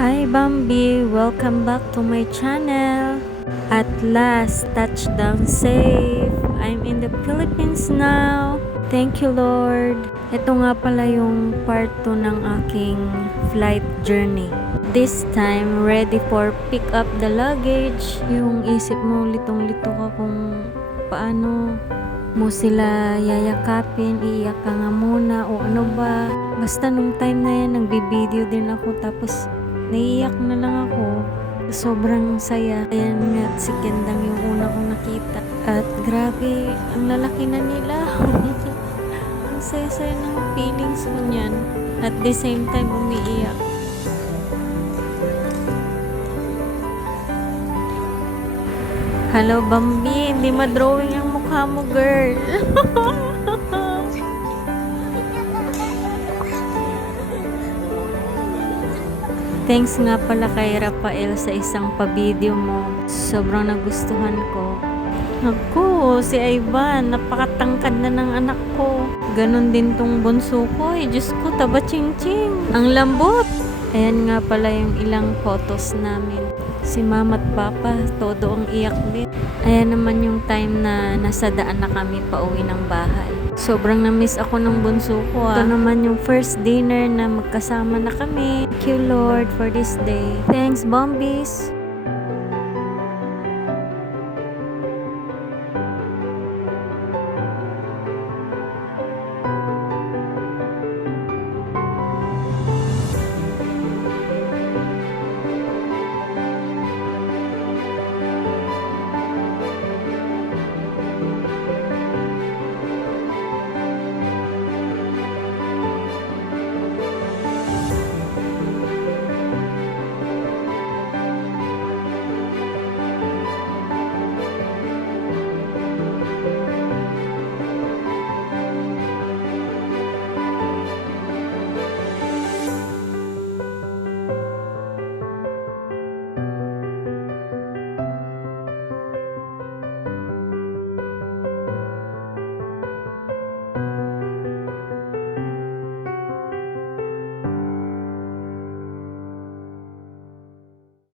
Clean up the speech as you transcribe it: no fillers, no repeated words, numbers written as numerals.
Hi Bambi, welcome back to my channel. At last, touchdown safe. I'm in the Philippines now. Thank you Lord. Ito nga pala yung part 2 ng aking flight journey. This time, ready for pick up the luggage. Yung isip mo, litong-lito ka kung paano mo sila yayakapin, iiyak ka nga muna o ano ba. Basta nung time na yan, nagbibideo din ako tapos naiiyak na lang ako. Sobrang saya. Ayan nga, si Kendang yung una kong nakita. At grabe, ang lalaki na nila. Ang saya-saya ng feelings ko niyan. At the same time, umiiyak. Hello, Bambi. Hindi ma-drawing ang mukha mo, girl. Thanks nga pala kay Rafael sa isang pa-video mo. Sobrang nagustuhan ko. Naku, si Ivan, napakatangkad na ng anak ko. Ganon din tong bunso ko. Diyos ko, taba ching-ching. Ang lambot. Ayan nga pala yung ilang photos namin. Si mama at papa, todo ang iyak din. Ayan naman yung time na nasa daan na kami pauwi ng bahay. Sobrang na-miss ako ng bunso ko. Ito naman yung first dinner na magkasama na kami. Thank you Lord for this day. Thanks, Bombies!